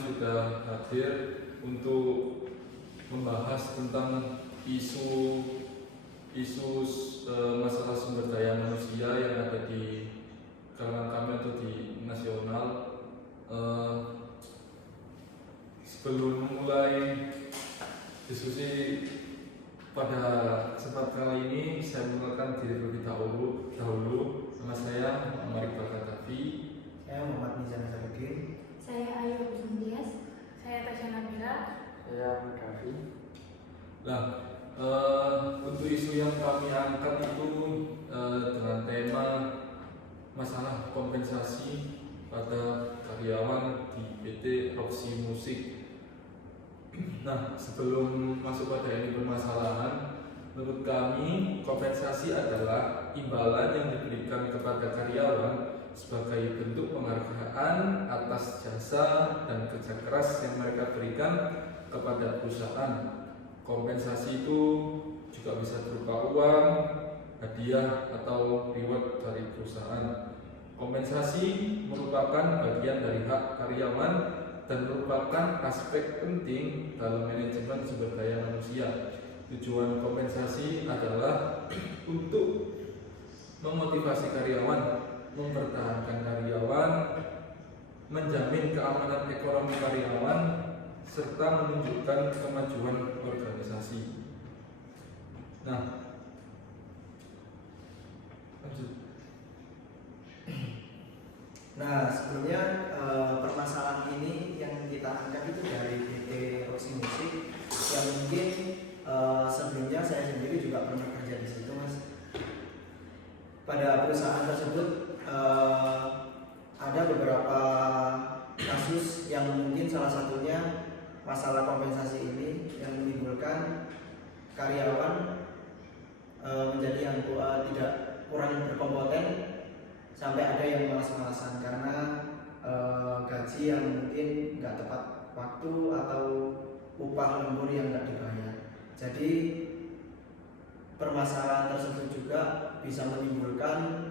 yang sudah hadir untuk membahas tentang isu masalah sumber daya manusia yang ada di kalangan kami atau di nasional. Sebelum memulai diskusi pada kesempatan kali ini, saya mengenalkan diri terlebih dahulu. Nama saya Muhammad Iqbal Kadafi. Saya Muhammad Nizam Sarudin. Saya Ayu Abdul. Saya Tasya Nabila. Saya Mudafi. Nah, untuk isu yang kami angkat itu dengan tema masalah kompensasi pada karyawan di PT Roxy Music. Nah, sebelum masuk pada ini permasalahan, menurut kami kompensasi adalah imbalan yang diberikan kepada karyawan sebagai bentuk penghargaan atas jasa dan kerja keras yang mereka berikan kepada perusahaan. Kompensasi itu juga bisa berupa uang, hadiah, atau reward dari perusahaan. Kompensasi merupakan bagian dari hak karyawan dan merupakan aspek penting dalam manajemen sumber daya manusia. Tujuan kompensasi adalah untuk memotivasi karyawan, mempertahankan karyawan, menjamin keamanan ekonomi karyawan, serta menunjukkan kemajuan organisasi. Nah, lanjut. Nah, sebelumnya permasalahan ini yang kita angkat itu dari PT Roxy Music yang mungkin sebelumnya saya sendiri juga pernah kerja di situ, Mas. Pada perusahaan tersebut ada beberapa kasus yang mungkin salah satunya masalah kompensasi ini yang menimbulkan karyawan menjadi yang tidak kurang berkompeten sampai ada yang malas-malasan karena gaji yang mungkin nggak tepat waktu atau upah lembur yang nggak dibayar. Jadi permasalahan tersebut juga bisa menimbulkan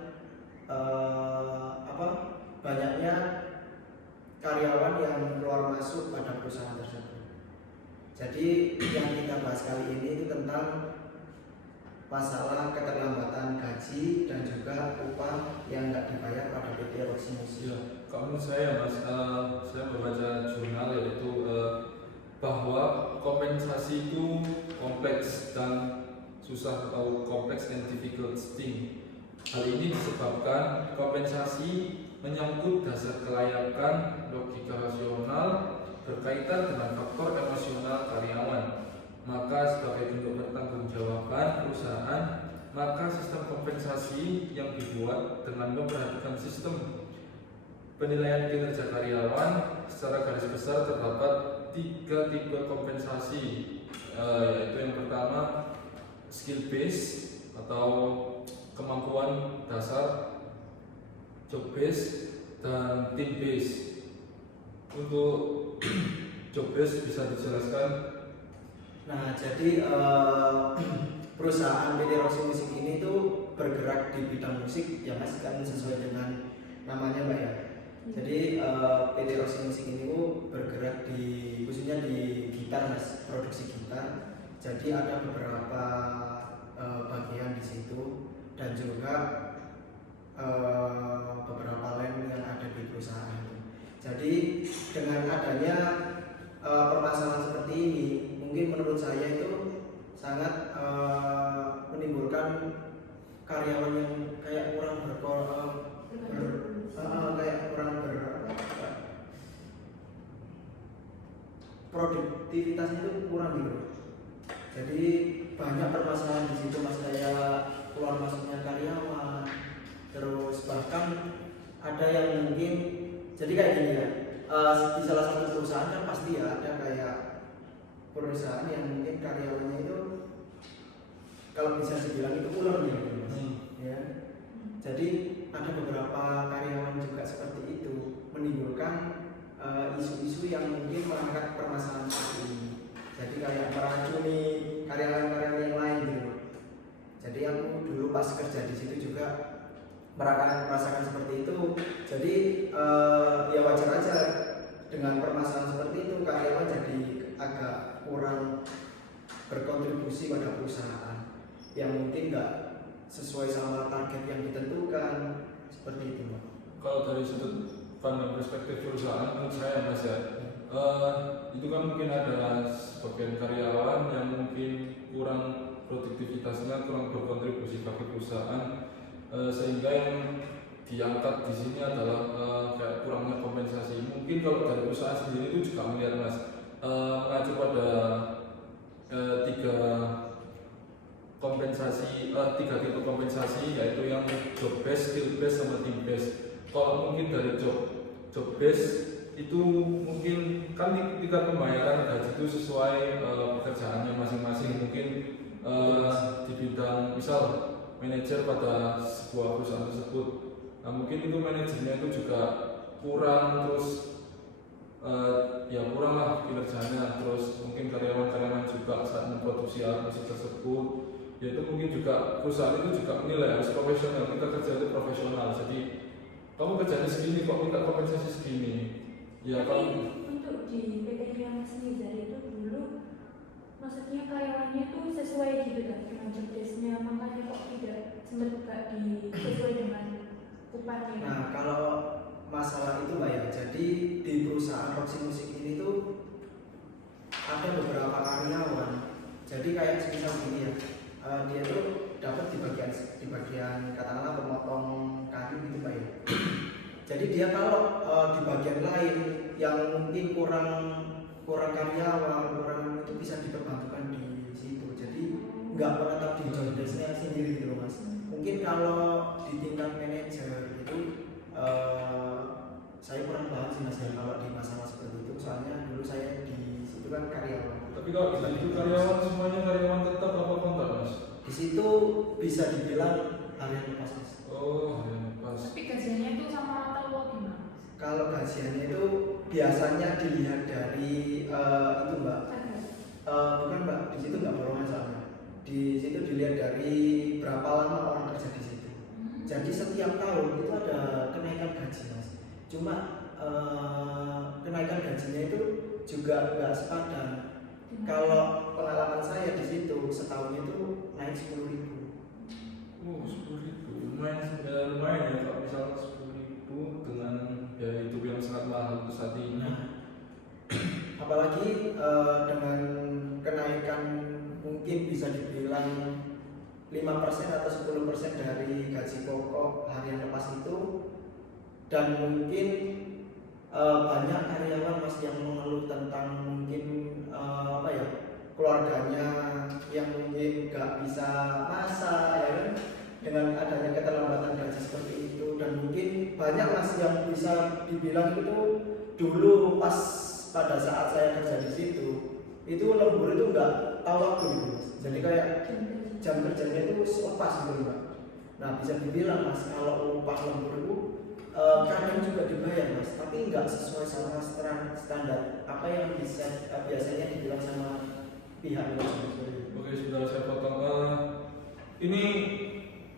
banyaknya karyawan yang keluar masuk pada perusahaan tersebut. Jadi yang kita bahas kali ini itu tentang masalah keterlambatan gaji dan juga upah yang nggak dibayar pada PT Roxy Music. Ya, kalau menurut saya, Mas, saya membaca jurnal yaitu bahwa kompensasi itu kompleks dan susah atau kompleks and difficult thing. Hal ini disebabkan kompensasi menyangkut dasar kelayakan, logika rasional, berkaitan dengan faktor emosional karyawan. Maka sebagai bentuk pertanggungjawaban perusahaan, maka sistem kompensasi yang dibuat dengan memperhatikan sistem penilaian kinerja karyawan. Secara garis besar terdapat 3 tipe kompensasi, yaitu yang pertama skill base atau kemampuan dasar, job base, dan team base. Untuk job base bisa dijelaskan? Nah, jadi perusahaan PT Roxy Music ini tuh bergerak di bidang musik ya, Mas, kan sesuai dengan namanya, Mbak ya. Jadi PT Roxy Music ini tuh bergerak di khususnya di gitar, Mas, produksi gitar. Jadi ada beberapa bagian di situ dan juga beberapa lane yang ada di perusahaan itu. Jadi dengan adanya permasalahan seperti ini, mungkin menurut saya itu sangat menimbulkan karyawan yang kayak kurang produktivitasnya itu kurang gitu. Jadi banyak permasalahan di situ, Mas, kayak keluar masuknya karyawan, terus bahkan ada yang mungkin jadi kayak gini ya, di salah satu perusahaan kan pasti ya ada kayak perusahaan yang mungkin karyawannya itu kalau bisa dibilang itu ular gitu, Mas. Ya. Jadi ada beberapa karyawan juga seperti itu menimbulkan isu-isu yang mungkin mengangkat permasalahan seperti ini. Jadi kayak meracuni karyawan-karyawan yang lain gitu. Jadi aku dulu pas kerja di situ juga merasakan seperti itu. Jadi ya wajar aja dengan permasalahan seperti itu karyawan jadi agak kurang berkontribusi pada perusahaan yang mungkin nggak sesuai sama target yang ditentukan seperti itu, Pak. Kalau dari sudut pandang perspektif perusahaan menurut saya Mas ya, itu kan mungkin ada sebagian karyawan yang mungkin kurang produktivitasnya, kurang berkontribusi bagi perusahaan, sehingga yang diangkat di sini adalah kayak kurangnya kompensasi. Mungkin kalau dari perusahaan sendiri itu juga melihat Mas, mengacu pada tiga tipe kompensasi, yaitu yang job based, skill based, sama team based. Kalau mungkin dari job based itu mungkin kan tingkat pembayaran gaji itu sesuai pekerjaannya masing-masing. Mungkin di bidang misal manajer pada sebuah perusahaan tersebut, nah mungkin itu manajernya itu juga kurang, terus ya kurang lah kinerjanya, terus mungkin karyawan-karyawan juga saat memproduksi alat musik tersebut, yaitu mungkin juga perusahaan itu juga menilai harus profesional, kita kerja itu profesional, jadi kamu kerjanya segini kok minta kompensasi segini ya. Tapi untuk di PT Riana sendiri itu dulu maksudnya karyawannya itu sesuai gitu kan dengan job desk-nya, makanya kok tidak sempat gak sesuai dengan upahnya. Nah, kalau masalah itu Mbak ya, jadi di perusahaan Roxy Musik ini tuh ada beberapa karyawan, jadi kayak semisal gini ya, dia tuh dapat di bagian katakanlah pemotong kayu gitu Mbak ya. Jadi dia kalau di bagian lain yang mungkin kurang karyawan, kurang itu bisa diperbantukan di situ. Jadi nggak menetap di job desk-nya sendiri gitu loh Mas. Mungkin kalau di tingkat manajer itu saya kurang paham sih Mas ya kalau di masalah seperti itu. Soalnya dulu saya di situ kan karyawan. Tapi kalau di situ karyawan semuanya karyawan tetap apa kontrak Mas? Di situ bisa dibilang harian lepas Mas. Oh, ya, pas. Tapi gajinya itu sama rata uang gimana? Kalau gajiannya itu biasanya dilihat dari itu Mbak. Bukan Mbak, di situ nggak bolongan soalnya. Di situ dilihat dari berapa lama orang kerja di situ. Jadi setiap tahun itu ada kenaikan gaji Mas. Cuma kenaikan gajinya itu juga nggak sepadan. Kalau pengalaman saya di situ setahunnya itu naik 10.000. 10.000 lumayan ya kalau misalnya 10.000 dengan biaya hidup yang sangat mahal untuk saat ini. Apalagi dengan kenaikan mungkin bisa dibilang 5% atau 10% dari gaji pokok harian lepas itu, dan mungkin banyak karyawan Mas yang mengeluh tentang mungkin keluarganya yang mungkin nggak bisa masak ya kan, dengan adanya keterlambatan gaji seperti itu. Dan mungkin banyak Mas yang bisa dibilang itu dulu pas pada saat saya kerja di situ itu lembur itu nggak tahu waktu gitu Mas. Jadi kayak jam kerjanya itu lepas gitu Mbak. Nah bisa dibilang Mas kalau upah lembur itu kadang juga dibayar Mas, tapi nggak sesuai sama standar apa yang biasanya dibilang sama pihak manajemen. Oke, sebentar saya potong. Ini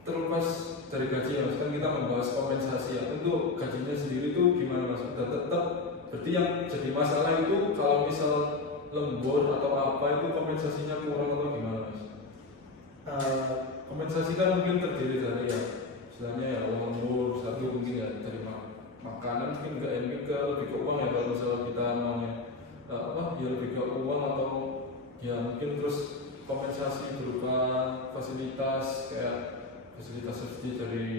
terlepas dari gaji ya Mas, kan kita membahas kompensasi ya. Untuk gajinya sendiri itu gimana Mas? Sudah tetap, berarti yang jadi masalah itu kalau misal lembur atau apa itu kompensasinya kurang atau gimana Mas? Kompensasi kan mungkin terdiri dari ya istilahnya ya uang lembur, satu mungkin ya dari makanan, mungkin enggak, mungkin lebih ke uang ya kalau misalnya kita maunya ya lebih ke uang, atau ya mungkin terus kompensasi berupa fasilitas kayak fasilitas seperti dari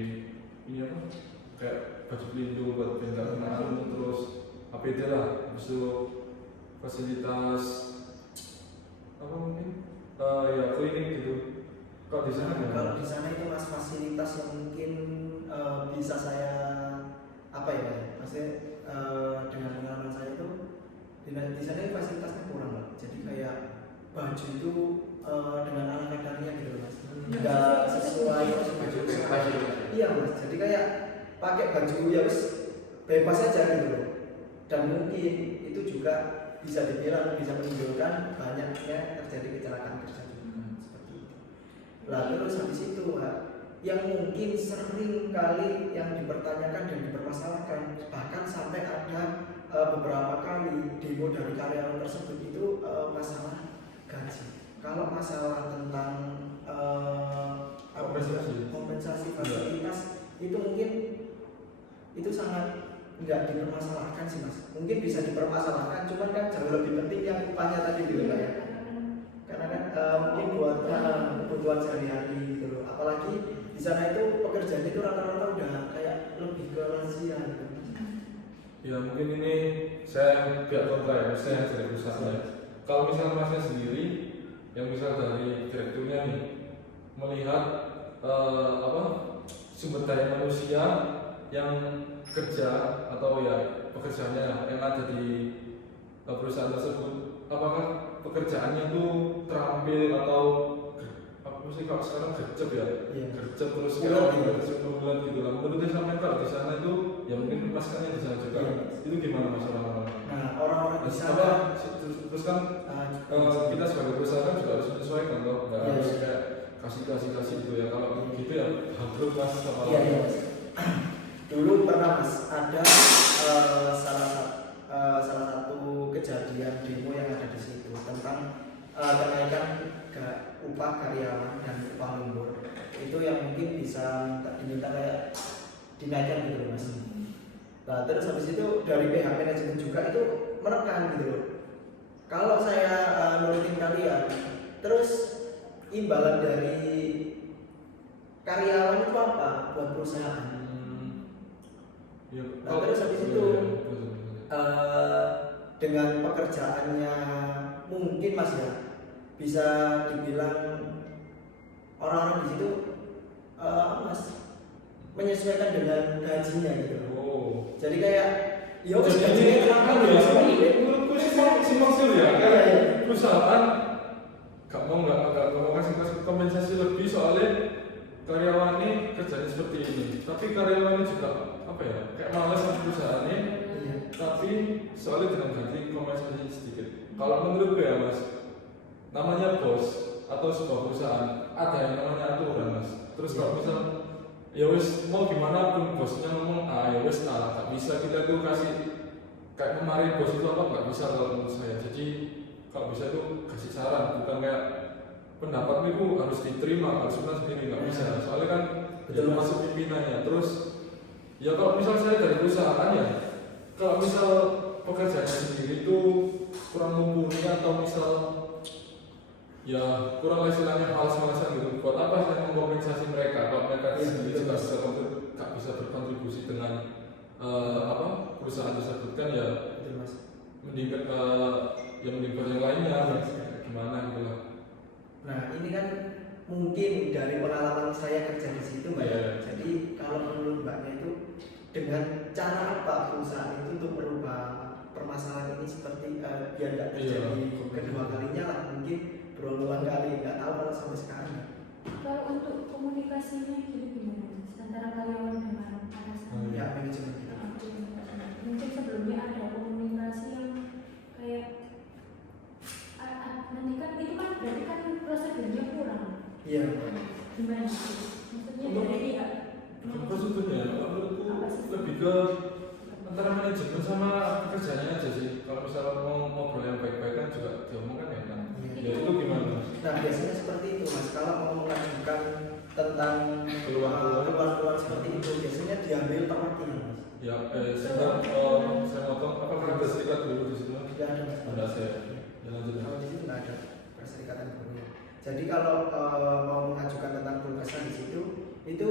ini apa kayak baju pelindung buat benda kenaan, terus APD lah, habis itu fasilitas apa mungkin ya klinik gitu. Kalau di sana gimana? Kalau di sana itu Mas fasilitas yang mungkin bisa saya maksudnya dengan pengalaman saya itu di sana fasilitasnya kurang lah. Jadi kayak baju itu dengan ala kadarnya gitu Mas, nggak sesuai baju. Iya Mas, jadi kayak pakai baju ya bebas aja gitu loh. Dan mungkin itu juga bisa dibilang bisa menimbulkan banyaknya terjadi kecelakaan kerja juga seperti itu. Lah terus habis itu yang mungkin sering kali yang dipertanyakan dan dipermasalahkan, bahkan sampai ada beberapa kali demo dari karyawan tersebut itu masalah gaji. Kalau masalah tentang kompensasi fasilitas itu mungkin itu sangat nggak dipermasalahkan sih mas. Mungkin bisa dipermasalahkan, cuman kan jauh lebih penting yang upahnya tadi gitu ya. Karena kan mungkin buat kebutuhan sehari-hari gitu loh. Apalagi di sana itu pekerjaan itu rata-rata udah kayak lebih ke lansia gitu. Ya mungkin ini saya pihak kontra ya, saya dari perusahaan ya. Kalau misalnya masnya sendiri, yang misal dari direkturnya nih melihat sumber daya manusia yang kerja atau ya pekerjaannya yang ada di perusahaan tersebut, apakah pekerjaannya itu terampil atau apa sih kalau sekarang gercep ya, gercep terus bulan gitu lah. Menurutnya sampai kalau di sana itu ya mungkin masanya di sana juga. Itu gimana mas orang-orang? Nah orang-orang di sana terus kan kita sebagai perusahaan kan juga harus menyesuaikan loh, nggak harus kayak kasih itu ya. Kalau gitu ya bangkrut mas sama Dulu pernah mas ada salah satu kejadian demo yang ada di situ tentang kenaikan upah karyawan dan upah lembur itu yang mungkin bisa diminta kayak dinaikkan gitu loh mas. Nah terus habis itu dari pihak manajemen juga itu menekan gitu loh. Kalau saya nurutin kalian, terus imbalan dari karyawan itu apa buat perusahaan? Nah terus habis itu dengan pekerjaannya mungkin mas ya bisa dibilang orang-orang di situ mas menyesuaikan dengan gajinya gitu. Jadi kayak ya gajinya kenapa menurutku simpang siur ya, kayak perusahaan nggak mau kasih kompensasi lebih soalnya karyawan ini kerjanya seperti ini, tapi karyawan ini juga apa ya kayak malas sama perusahaannya, tapi soalnya dengan ganti kompensasi sedikit. Kalau menurut gue ya mas, namanya bos atau sebuah perusahaan ada yang namanya aturan mas. Terus kalau misal ya wes mau gimana pun bosnya ngomong ya wes nggak bisa kita tuh kasih kayak kemarin bos itu apa nggak bisa kalau menurut saya. Jadi kalau bisa itu kasih saran, bukan kayak pendapatmu itu harus diterima, harus benar sendiri, nggak bisa. Soalnya kan betul masuk pimpinannya. Terus ya kalau misal saya dari perusahaan ya, kalau misal pekerjaannya sendiri itu kurang mumpuni atau misal ya kurang istilahnya malas-malasan gitu, buat apa saya mengkompensasi mereka kalau mereka sendiri juga bisa berkontribusi dengan perusahaan tersebut kan ya mending yang lainnya gimana gitu lah. Nah ini kan mungkin dari pengalaman saya kerja di situ mbak. Jadi kalau menurut mbaknya itu dengan cara apa perusahaan itu untuk merubah permasalahan ini seperti biar tidak terjadi kedua kalinya lah, mungkin berulang kali, nggak tahu kalau sampai sekarang. Kalau untuk komunikasinya gitu gimana antara karyawan dengan atasan? Ya manajemen kita. Mungkin sebelumnya ada komunikasi yang kayak nanti kan itu kan berarti kan prosedurnya kurang. Iya. Gimana sih? Maksudnya dari pihak prosedurnya menurutku lebih ke antara manajemen sama pekerjaannya aja sih. Kalau misalnya mau ngobrol yang baik-baik kan juga diomongkan ya kan. Ya itu gimana? Nah biasanya seperti itu mas. Kalau mau mengajukan tentang keluar seperti itu biasanya diambil perwakilan mas. Ya, saya potong. Apakah ada serikat dulu di situ? Tidak ada mas. Ada saya. Kalau di situ nggak ada perserikatan buruhnya. Jadi kalau mau mengajukan tentang keluarga di situ itu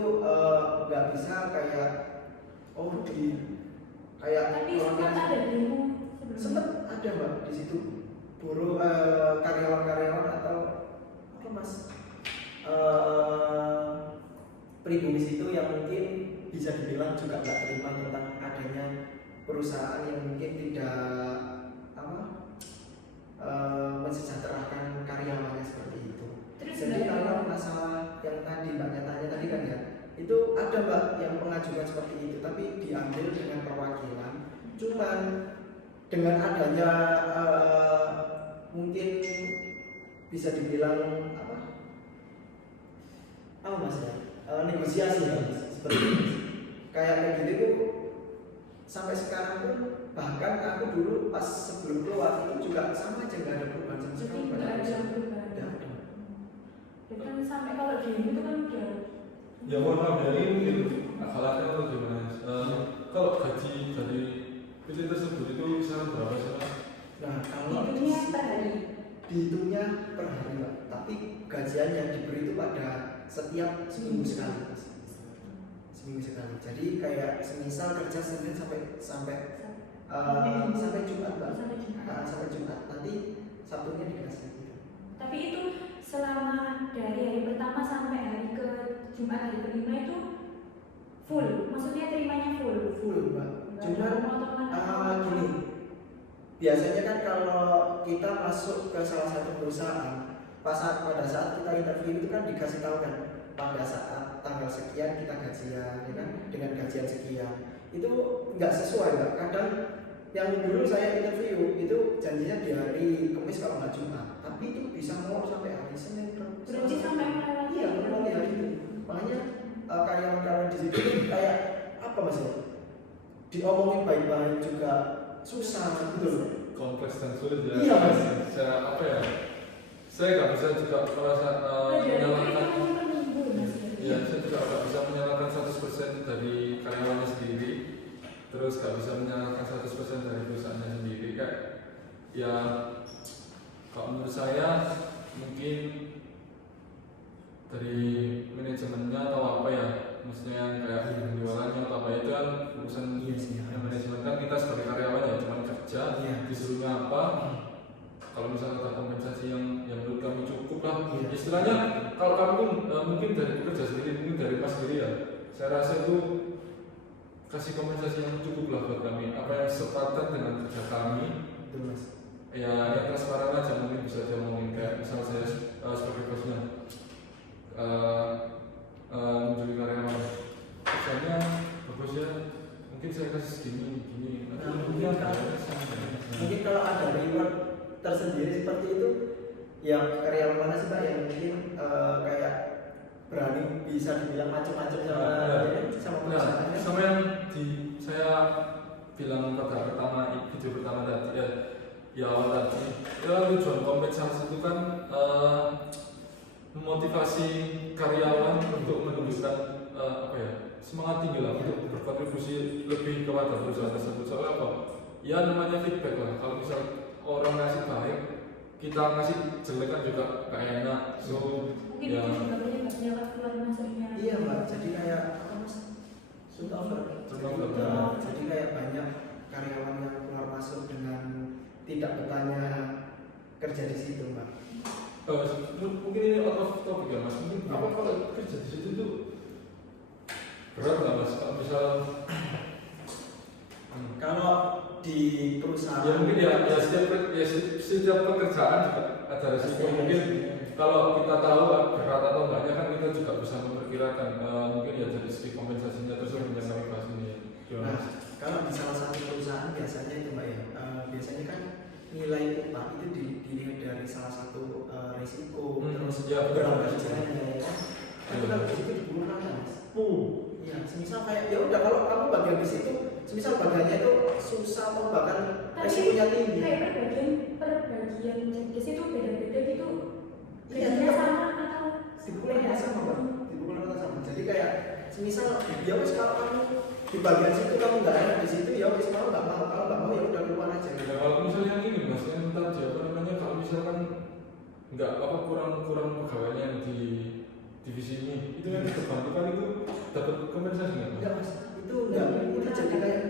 nggak bisa kayak tapi sempat ada demo sebelumnya. Sempat ada mbak di situ buruh karyawan-karyawan atau apa mas pribumi situ yang mungkin bisa dibilang juga nggak terima tentang adanya perusahaan yang mungkin tidak mensejahterakan karyawannya seperti itu. Jadi kalau masalah yang tadi mbaknya tanya tadi kan ya, itu ada mbak yang pengajuan seperti itu, tapi diambil dengan perwakilan. Cuman dengan adanya mungkin bisa dibilang apa mas ya, negosiasi ya seperti itu. Kayak gitu sampai sekarang pun bahkan aku dulu pas sebelum keluar itu juga sama aja nggak ada perubahan sama Jadi sekali pada nggak ada perusahaan. perubahan. Nggak ada. Jadi kan sampai kalau di itu kan udah. Ya mohon maaf ya, ini mungkin akhlaknya atau gimana? Kalau gaji dari PT tersebut itu kisaran berapa sih mas? Nah kalau Hitungnya per hari. dihitungnya per hari Pak, tapi gajian yang diberi itu pada setiap seminggu sekali Mas. Seminggu sekali. Jadi kayak semisal kerja Senin sampai sampai Jumat Pak. Sampai Jumat. Sampai Jumat. Nanti Sabtunya dikasih gitu. Tapi itu selama dari hari pertama sampai hari ke Jumat hari kelima itu full. Maksudnya terimanya full. Full Pak. Nggak ada pemotongan. Gini. Biasanya kan kalau kita masuk ke salah satu perusahaan, pada saat kita interview itu kan dikasih tahu kan pada saat tanggal sekian kita gajian, ya kan, dengan gajian sekian. Itu nggak sesuai Mbak. Kadang yang dulu saya interview itu janjinya di hari Kamis kalau nggak Jumat, tapi itu bisa mau sampai hari Senin. Berarti sampai melewati. Iya, melewati hari itu. Makanya karyawan-karyawan di situ kayak apa Mas ya? Diomongin baik-baik juga susah gitu loh. Kompleks dan sulit ya. Iya, Mas. Saya apa ya? Saya nggak bisa juga merasa menyalahkan. Iya, saya juga nggak bisa menyalahkan 100% dari karyawannya sendiri. Terus nggak bisa menyalahkan 100% dari perusahaannya sendiri. Kayak ya, kalau menurut saya mungkin dari manajemennya atau apa ya, maksudnya yang kayak penjualannya atau apa itu kan urusan manajemen kan, kita sebagai karyawan ya cuma kerja, disuruhnya apa. Kalau misalnya ada kompensasi yang menurut kami cukup lah, istilahnya kalau kamu tuh mungkin dari pekerja sendiri, mungkin dari mas sendiri ya, saya rasa itu kasih kompensasi yang cukup lah buat kami, apa yang sepadan dengan kerja kami. Betul Mas. Ya yang transparan aja, mungkin bisa diomongin kayak misal saya sebagai bosnya menjadi karyawan, kerjanya bagus ya, mungkin saya kasih segini. Mungkin kalau ada reward tersendiri seperti itu, yang karyawan mana sih Pak yang mungkin kayak berani bisa dibilang macam-macam sama perusahaannya? Sama yang saya bilang pada video pertama tadi ya awal tadi, ya tujuan kompensasi itu kan memotivasi karyawan untuk menunjukkan apa ya, semangat tinggi lah untuk berkontribusi lebih kepada perusahaan tersebut. Soalnya apa? Ya namanya feedback lah. Kalau misal orang ngasih baik, kita ngasih jelek kan juga gak enak. So Mungkin ya. itu juga banyak keluar masuknya. Iya Mbak, jadi kayak apa Mas? Turnover. Jadi kayak banyak karyawan yang keluar masuk dengan tidak bertanya kerja di situ Mbak. Mungkin ini out of topic ya mas. Mungkin apa kalau kerja di situ tuh berat nggak mas? Kalau misal kalau di perusahaan ya mungkin ya setiap pekerjaan juga ada resiko. Mungkin kalau kita tahu berat atau enggaknya kan kita juga bisa memperkirakan. Mungkin ya dari segi kompensasinya terus yang kami bahas ini. Nah, kalau di salah satu perusahaan biasanya itu Mbak ya, biasanya kan nilai upah itu dilihat dari salah satu resiko, terus ya, berapa kerjanya ya kan. Itu kan di situ dipulangkan Mas. Iya, semisal kayak ya udah kalau kamu bagian di situ, semisal bagiannya itu susah atau bahkan resikonya tinggi. Kayak perbagian jobdesk itu beda-beda gitu. Iya, Gajinya sama atau dipukul rata sama Mbak. Dipukul rata sama. Jadi kayak semisal ya wes kalau kamu di bagian situ kamu nggak enak di situ ya wes kalau nggak mau ya udah keluar aja. Ya, kalau misalnya ini mas, yang tadi apa namanya, kalau misalkan nggak apa kurang pegawainya yang di divisi ini, itu yang terbantukan itu dapat kompensasi nggak mas? Enggak Mas, itu enggak, itu jadi kayak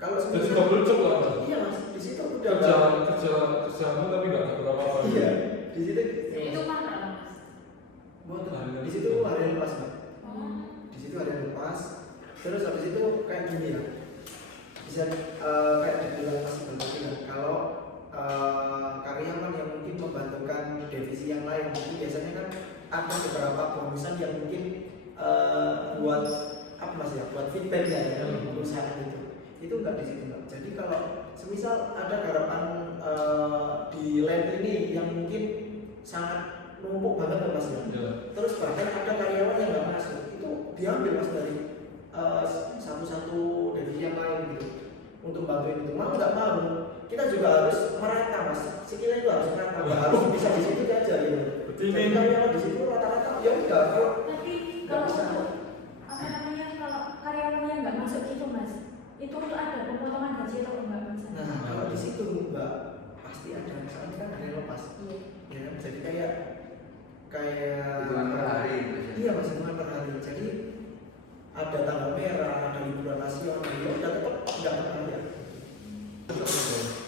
kalau Jadi semisal double job lah mas. iya Mas, di situ udah kerjamu tapi nggak dapat apa-apa. iya, di situ itu mana mas? di situ ada yang lepas Mbak. Di situ ada yang lepas. Terus habis itu kayak gini ya, bisa kayak dibilang Mas tadi kan, kalau karyawan yang mungkin membantukan divisi yang lain, itu biasanya kan ada beberapa bonusan yang mungkin buat apa Mas ya, buat feedback ya perusahaan itu enggak di situ Mbak. Jadi kalau semisal ada garapan di land ini yang mungkin sangat numpuk banget ya Mas ya. Terus bahkan ada karyawan yang nggak masuk, itu diambil Mas dari satu-satu divisi yang lain gitu. untuk bantuin itu, mau nggak mau kita juga harus merata mas, skillnya itu harus merata, nggak harus bisa di situ aja gitu. Berarti Jadi ini kalau di situ rata-rata ya udah, kalau Tapi nggak kalau bisa. untuk apa namanya, kalau karyawannya nggak masuk gitu mas, itu untuk ada pemotongan gaji atau enggak mas? Nah kalau di situ mbak pasti ada, misalnya kan ada yang lepas, Iya. ya kan? Jadi kayak Hitungan per hari gitu ya. Iya mas, hitungan per hari. Jadi ada tanggal merah, ada liburan nasional, ya udah tetap nggak berbayar.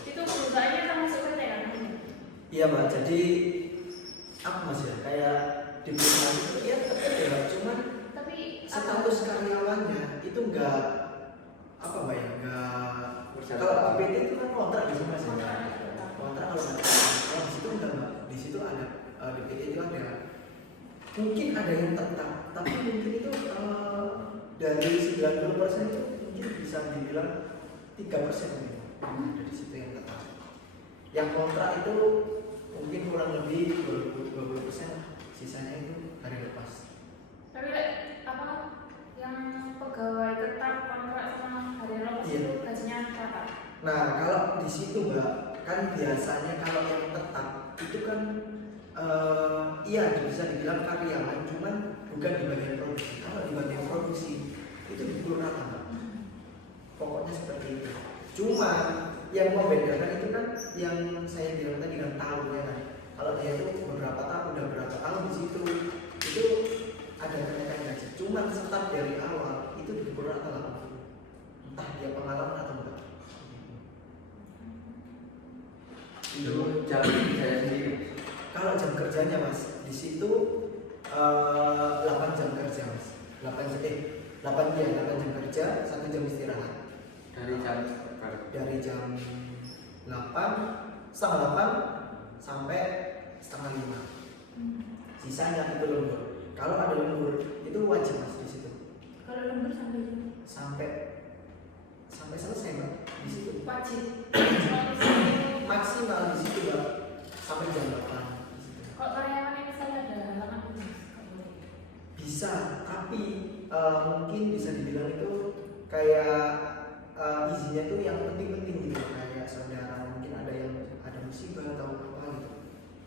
Itu perusahaannya termasuk PT kan? Iya mbak, jadi apa mas ya, kayak di perusahaan itu ya tetap ya, cuman Tapi status karyawannya itu enggak apa mbak ya, enggak, kalau di PT itu kan kontrak di sini mas ya. Kontrak kalau di situ enggak mbak, di situ ada di PT itu ada, mungkin ada yang tetap, tapi mungkin itu dari 90% itu mungkin bisa dibilang 3% gitu. Dari situ yang tetap, yang kontrak itu mungkin kurang lebih 20%, sisanya itu hari lepas. Tapi apa yang pegawai tetap kontrak sama hari lepas Iya. itu gajinya berapa? Nah kalau di situ mbak, kan biasanya kalau yang tetap itu kan iya bisa dibilang karyawan, cuman bukan di bagian produksi. Kalau di bagian produksi itu dipukul rata mbak. Pokoknya seperti itu. Cuma yang membedakan itu kan yang saya bilang tadi kan tahunnya kan. Kalau dia itu beberapa tahun, udah berapa tahun di situ, itu ada kenaikan gaji. Cuma tetap dari awal itu dipukul rata lah. Entah dia pengalaman atau enggak. Itu jam saya sendiri. Kalau jam kerjanya mas, di situ 8 jam kerja mas, 8 jam kerja, 1 jam istirahat. Dari jam berapa? Dari jam 8, setengah 8 sampai setengah 5. Sisanya itu lembur. Kalau ada lembur itu wajib mas di situ. Kalau lembur sampai jam Sampai selesai mbak di situ. wajib. Maksimal di situ mbak sampai jam 8. Kalau karyawannya misalnya ada halangan mas, nggak boleh. Bisa, tapi mungkin bisa dibilang itu kayak izinnya tuh yang penting-penting gitu, kayak saudara mungkin ada yang ada musibah atau apa gitu,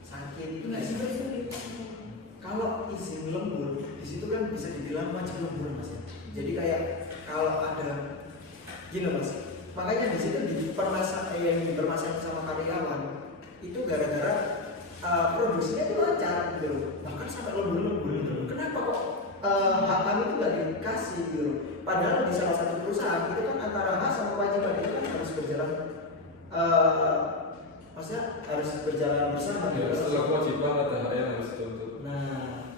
sakit itu Nggak bisa. sulit. Kalau izin lembur di situ kan bisa dibilang wajib lembur mas ya. Jadi kayak kalau ada gini mas, makanya di situ yang dipermasalahkan sama karyawan itu gara-gara produksinya itu lancar gitu loh. Bahkan sampai lembur-lembur gitu loh. Kenapa kok hak kami itu nggak dikasih gitu loh? Padahal di salah satu perusahaan itu kan antara hak sama kewajiban itu kan harus berjalan, maksudnya harus berjalan bersama. ya, setelah kewajiban ada hak yang harus dituntut. Nah,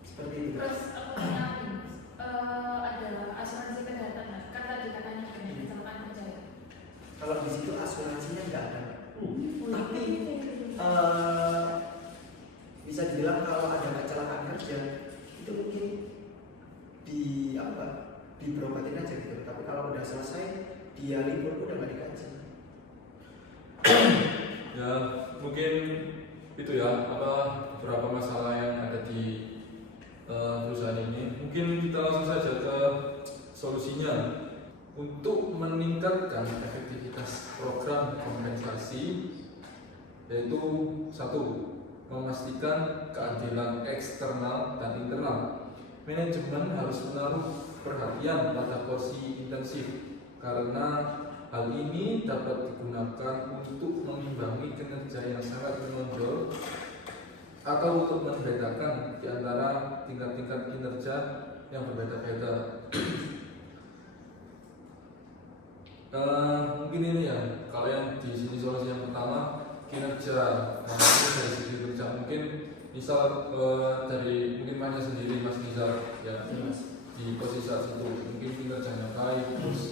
seperti itu. Terus aku punya lagi mas, adalah asuransi kesehatan mas. Kan tadi katanya dengan kecelakaan kerja ya. Kalau di situ asuransinya nggak ada. Tapi bisa dibilang kalau ada kecelakaan kerja itu mungkin diberobatin aja gitu. Tapi kalau udah selesai dia libur udah nggak dikaji. Ya mungkin itu ya apa beberapa masalah yang ada di perusahaan ini. Mungkin kita langsung saja ke solusinya. Untuk meningkatkan efektivitas program kompensasi, yaitu satu, memastikan keadilan eksternal dan internal. Manajemen harus menaruh perhatian pada porsi intensif karena hal ini dapat digunakan untuk mengimbangi kinerja yang sangat menonjol atau untuk membedakan di antara tingkat-tingkat kinerja yang berbeda-beda. Mungkin ini ya, kalau yang di sini solusi yang pertama kinerja, itu dari segi kerja mungkin misal dari mungkin Masnya sendiri Mas Nizar ya di posisi saat itu mungkin kinerjanya baik, terus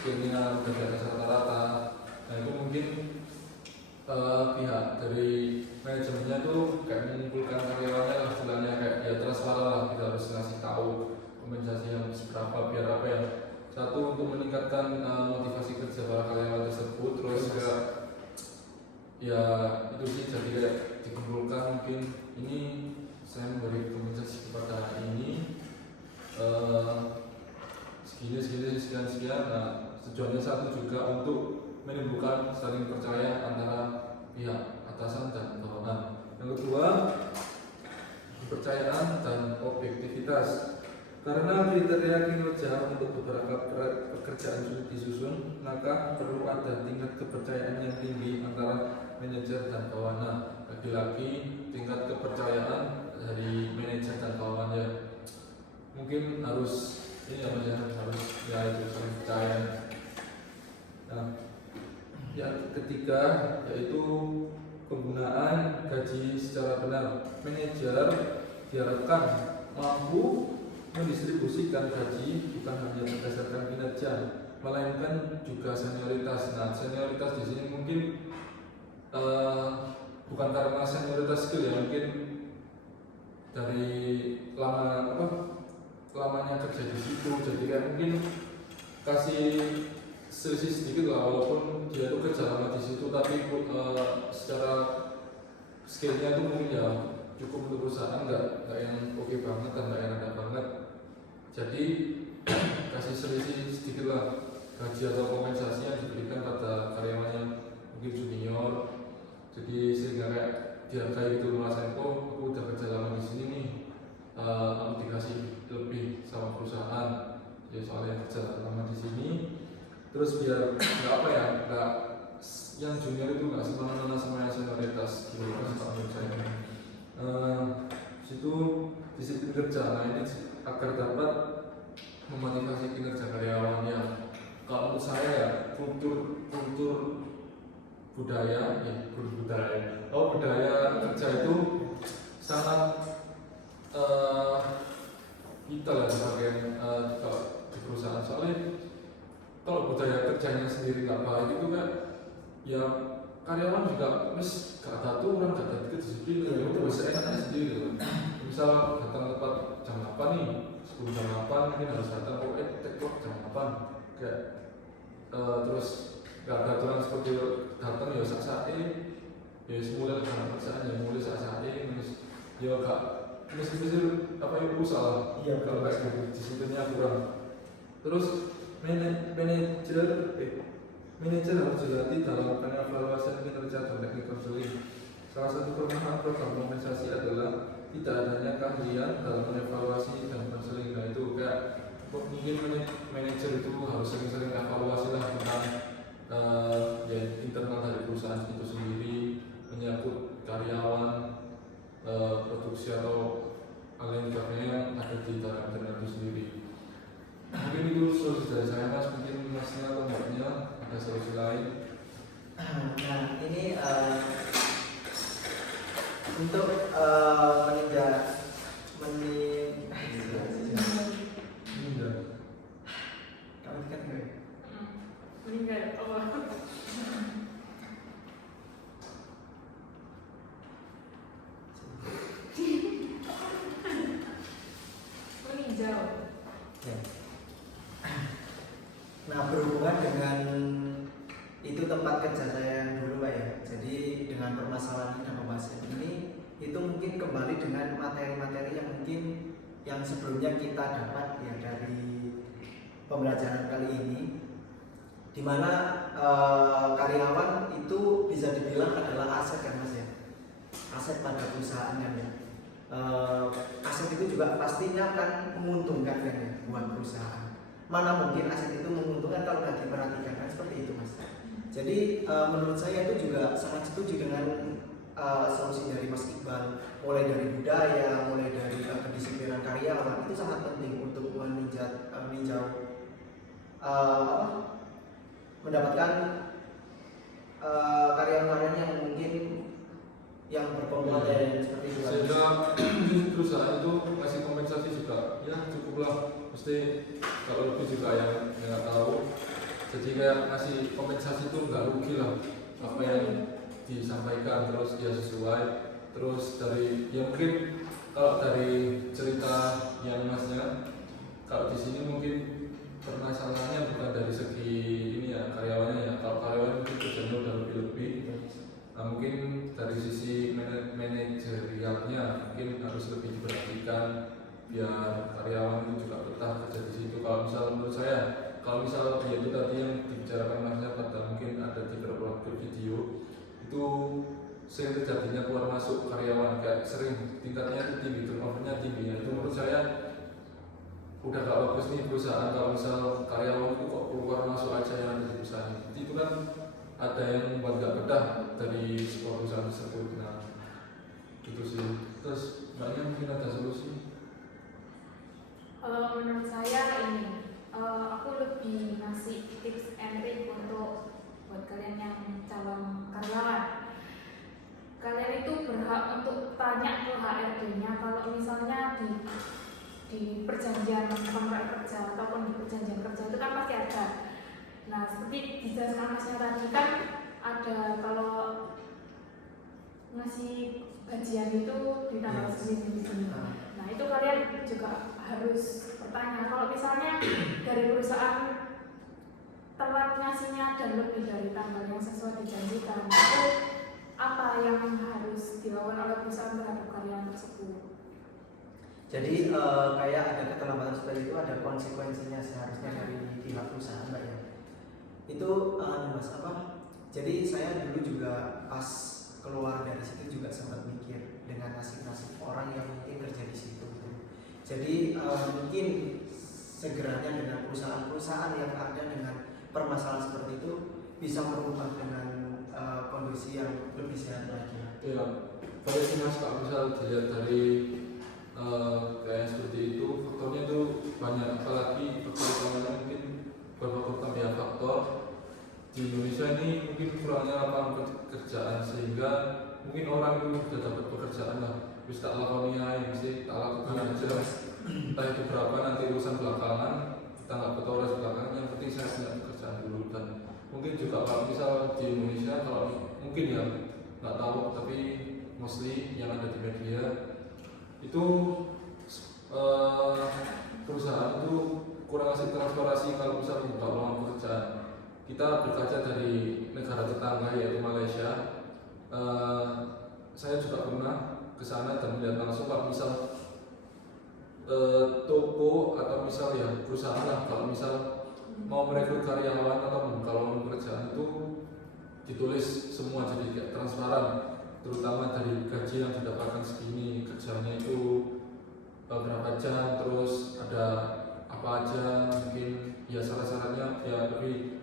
skillnya udah di atas rata-rata. Nah itu mungkin pihak dari manajemennya tuh kayak mengumpulkan karyawannya lah, istilahnya kayak ya transparan lah, kita harus ngasih tahu kompensasi yang seberapa biar apa ya, satu untuk meningkatkan motivasi kerja para karyawan tersebut, terus juga ya itu sih jadi kayak dikumpulkan mungkin ini saya memberi kompensasi kepada ini segini sekian. Nah tujuannya satu juga untuk menimbulkan saling percaya antara pihak atasan dan bawahan. Yang kedua, kepercayaan dan objektivitas. Karena kriteria kinerja untuk beberapa pekerjaan sulit disusun, maka perlu ada tingkat kepercayaan yang tinggi antara manajer dan bawahan. Lagi-lagi tingkat kepercayaan dari manajer dan bawahan ya mungkin harus ini ya Mas ya, harus ya itu saling percaya. Nah, yang ketiga yaitu penggunaan gaji secara benar. Manajer diharapkan mampu mendistribusikan gaji bukan hanya berdasarkan kinerja, melainkan juga senioritas. Nah, senioritas di sini mungkin bukan karena senioritas skill ya, mungkin dari lamanya kerja di situ. Jadi kayak mungkin kasih selisih sedikit lah, walaupun dia tuh kerja lama di situ, tapi secara skillnya tuh mungkin ya cukup untuk perusahaan, nggak yang oke banget dan nggak yang rendah banget. Jadi kasih selisih sedikit lah gaji atau kompensasi yang diberikan pada karyawan yang mungkin junior. Jadi sehingga kayak dihargai gitu, ngerasain oh aku udah kerja lama di sini nih, aku dikasih lebih sama perusahaan. Ya soalnya kerja lama di sini. Terus biar nggak apa ya, nggak yang junior itu nggak semena-mena sama yang senioritas gitu menurut saya. Situ disiplin kerja. Nah ini agar dapat memotivasi kinerja karyawannya. Kalau menurut saya ya kultur budaya kerja itu sangat vital ya sebagai di perusahaan. Soalnya kalau budaya kerjanya sendiri nggak baik itu kan ya karyawan juga gak ada aturan, gak ada disiplin, ya udah bisa enaknya sendiri gitu. Misal datang tepat jam 8 nih, sebelum jam 8 mungkin harus datang take work jam 8 kayak terus gak ada aturan seperti datang ya sak-sak ya semula dengan kerjaan ya mulai sak-sak terus ya gak misal apa yang salah kalau kayak gitu disiplinnya kurang. Terus manajer harus dilatih dalam melakukan evaluasi kinerja dan technical selling. Salah satu kelemahan program kompensasi adalah tidak adanya keahlian dalam evaluasi dan konseling. Nah itu kayak mungkin manajer itu harus sering-sering evaluasi lah tentang ya internal dari perusahaan itu sendiri, menyangkut karyawan, produksi atau hal yang sebagainya yang ada di dalam internal itu sendiri. Mungkin itu solusi dari saya Mas, mungkin Masnya atau Mbaknya ada solusi lain. Nah ini untuk meninggal Nah berhubungan dengan itu tempat kerja saya yang dulu Pak ya. Jadi dengan permasalahan dan pembahasan ini itu mungkin kembali dengan materi-materi yang mungkin yang sebelumnya kita dapat ya dari pembelajaran kali ini, di mana karyawan itu bisa dibilang adalah aset kan Mas ya, aset pada perusahaan kan ya. Aset itu juga pastinya akan menguntungkan kan ya buat perusahaan. Mana mungkin aset itu menguntungkan kalau nggak diperhatikan kan seperti itu Mas. Jadi menurut saya itu juga sangat setuju dengan solusi dari Mas Iqbal, mulai dari budaya, mulai dari kedisiplinan karyawan itu sangat penting untuk mendapatkan karyawan-karyawan yang mungkin yang berkompeten seperti itu. Sehingga perusahaan itu ngasih kompensasi juga ya cukuplah, mesti kalau lebih juga yang nggak tahu. Jadi kayak ngasih kompensasi itu nggak rugi lah apa yang disampaikan, terus dia sesuai. Terus dari ya mungkin kalau dari cerita yang Masnya, kalau di sini mungkin permasalahannya bukan dari segi ini ya karyawannya ya. Kalau karyawan mungkin kerjanya udah lebih-lebih. Nah, mungkin dari sisi manajerialnya mungkin harus lebih diperhatikan biar karyawan itu juga betah kerja di situ. Kalau misal menurut saya kalau misal dia itu tadi yang dibicarakan masnya pada mungkin ada di beberapa video itu sering terjadinya keluar masuk karyawan, kayak sering tingkatnya itu tinggi, turnovernya tinggi. Itu menurut saya udah gak bagus nih perusahaan kalau misal karyawan itu kok keluar masuk aja yang ada di perusahaan itu kan ada yang membuat gak betah dari sebuah perusahaan tersebut. Nah gitu sih. Terus mbaknya mungkin ada solusi? Kalau menurut saya ini, aku lebih ngasih tips and trick untuk buat kalian yang calon karyawan. Kalian itu berhak untuk tanya ke HRD-nya kalau misalnya di perjanjian kontrak kerja ataupun di perjanjian kerja itu kan pasti ada. Nah seperti dijelaskan masnya tadi kan ada kalau ngasih gajian itu di tanggal segini. Nah itu kalian juga harus bertanya kalau misalnya dari perusahaan telat ngasihnya dan lebih dari tanggal yang sesuai dijanjikan, itu apa yang harus dilakukan oleh perusahaan terhadap karyawan tersebut. Jadi kayak ada keterlambatan seperti itu ada konsekuensinya seharusnya dari pihak perusahaan mbak ya. Itu mas apa? Jadi saya dulu juga pas keluar dari situ juga sempat mikir dengan nasib-nasib orang yang mungkin kerja di situ. Jadi mungkin segeranya dengan perusahaan-perusahaan yang ada dengan permasalahan seperti itu bisa merubah dengan kondisi yang lebih sehat lagi. Ya, pada sih mas kalau misal dilihat dari kayak seperti itu, faktornya itu banyak, apalagi faktor utamanya mungkin beberapa tambahan faktor di Indonesia ini mungkin kurangnya lapangan pekerjaan sehingga mungkin orang itu sudah dapat pekerjaan lah, bisa tak lakoni aja, mesti tak lakukan aja, entah itu berapa nanti urusan belakangan, kita nggak tahu urusan belakangan, yang penting saya punya pekerjaan dulu. Dan mungkin juga kalau misal di Indonesia kalau mungkin ya nggak tahu, tapi mostly yang ada di media itu perusahaan itu kurang ngasih transparansi kalau misal membuka lowongan pekerjaan. Kita berkaca dari negara tetangga yaitu Malaysia. Saya juga pernah ke sana dan melihat langsung kalau misal toko atau misal ya perusahaan lah kalau misal mau merekrut karyawan atau membuka lowongan pekerjaan itu ditulis semua jadi kayak transparan, terutama dari gaji yang didapatkan segini, kerjanya itu berapa jam, terus ada apa aja, mungkin ya syarat-syaratnya ya lebih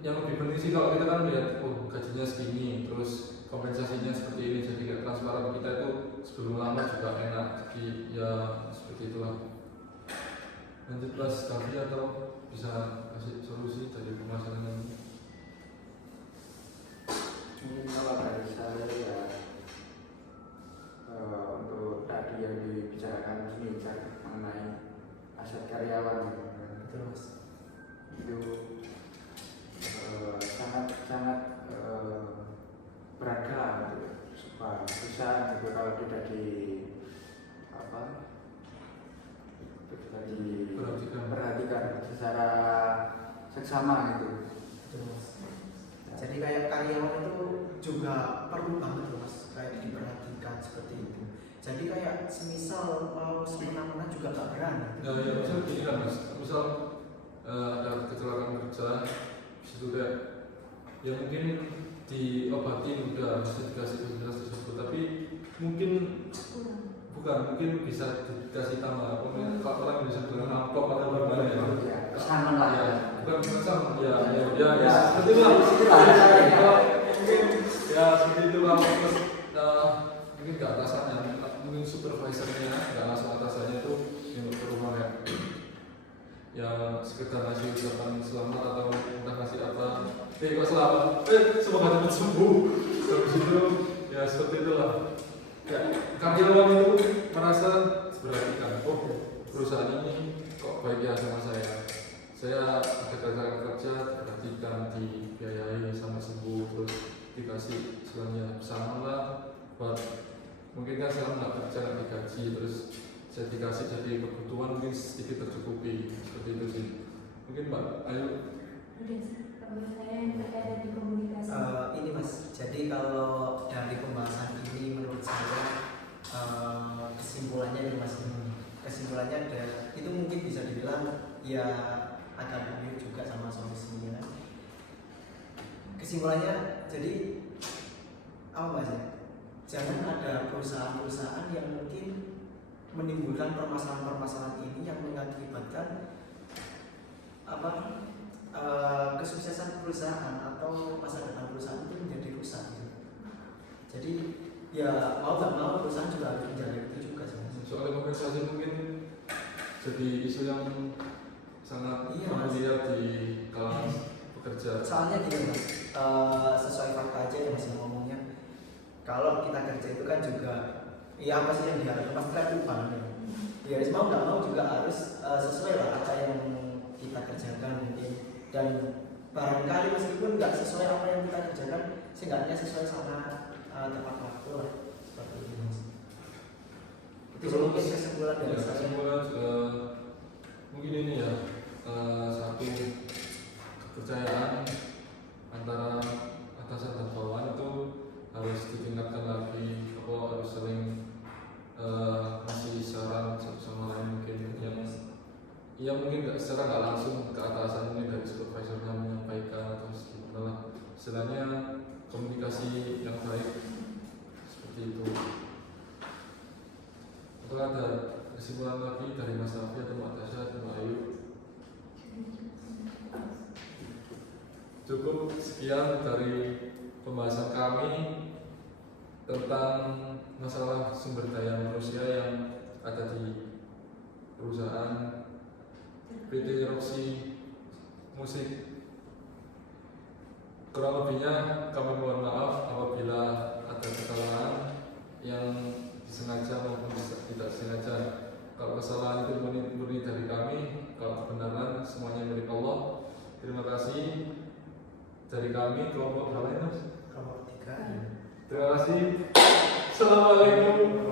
yang lebih penting sih kalau kita kan melihat gajinya segini, terus kompensasinya seperti ini, jadi kayak transparan kita itu sebelum lama juga enak, jadi ya seperti itulah. Lanjut Mas Kavi atau bisa kasih solusi dari permasalahan ini? Kalau dari saya ya untuk tadi yang dibicarakan semisal mengenai aset karyawan Betul mas. itu sangat berharga untuk sebuah perusahaan itu kalau tidak diperhatikan secara seksama gitu. Betul mas. Jadi kayak karyawan itu juga perlu banget loh mas, kayak diperhatikan seperti itu. Jadi kayak semisal mau semena-mena juga gak berani. Ya misal gini kan mas, misal ada kecelakaan kerja, situ kayak ya mungkin diobati udah bisa dikasih fasilitas tersebut, tapi mungkin mungkin bisa dikasih tambah apa namanya, kalau orang bisa bilang amplop atau gimana ya, Pesangon lah ya bukan pesan ya seperti itu itulah mungkin ya seperti itulah. Terus mungkin nggak atasannya, mungkin supervisornya nggak langsung atasannya itu yang ke rumah ya sekedar ngasih ucapan selamat atau entah kasih apa, kok selamat, semoga cepat sembuh. Habis itu ya seperti itulah. Ya, karyawan itu merasa diperhatikan. Oh, perusahaan ini kok baik ya sama saya. Saya ada kecelakaan kerja, diperhatikan, dibiayai sama sembuh, terus dikasih istilahnya pesangon lah. Buat mungkin kan sekarang nggak kerja, nggak digaji, terus saya dikasih jadi kebutuhan mungkin sedikit tercukupi, seperti itu sih. Mungkin Mbak, ayo. Udah sih, kalau saya yang terkait di komunikasi. Ini mas, jadi kalau dari pembahasan ini menurut saya kesimpulannya nih mas, kesimpulannya ada itu mungkin bisa dibilang ya akademik juga sama solusinya. Kesimpulannya, jadi apa mas ya? Jangan ada perusahaan-perusahaan yang mungkin menimbulkan permasalahan-permasalahan ini yang mengakibatkan kesuksesan perusahaan atau masa depan perusahaan itu menjadi rusak gitu. Jadi ya mau nggak mau perusahaan juga harus menjaga itu juga sih mas. Soal kompensasi mungkin jadi isu yang sangat Iya, familiar di kalangan pekerja. Soalnya gini mas, sesuai fakta aja ya mas ngomongnya. Kalau kita kerja itu kan juga, ya apa sih yang diharapkan pasti kan upah ya. Ya mau nggak mau juga harus sesuai lah apa yang kita kerjakan mungkin. Dan barangkali meskipun nggak sesuai apa yang kita kerjakan, seenggaknya sesuai sama tepat waktu lah seperti itu mas. Itu mungkin kesimpulan dari Ya, saya. kesimpulan mungkin ini ya, satu kepercayaan antara atasan dan bawahan itu harus ditingkatkan lagi, harus saling ngasih saran satu sama lain mungkin yang mungkin secara nggak langsung ke atasan, mungkin dari supervisornya menyampaikan atau gimana lah, istilahnya komunikasi yang baik seperti itu. Atau ada kesimpulan lagi dari Mas Rafi atau Mbak Tasya atau Mbak Ayu? Cukup sekian dari pembahasan kami tentang masalah sumber daya manusia yang ada di perusahaan PT Roxy Musik. Kurang lebihnya kami mohon maaf apabila ada kesalahan yang disengaja maupun tidak sengaja. Kalau kesalahan itu murni dari kami, kalau kebenaran semuanya milik Allah. Terima kasih dari kami kelompok berapa ini mas? Kelompok 3. Terima kasih. Assalamualaikum.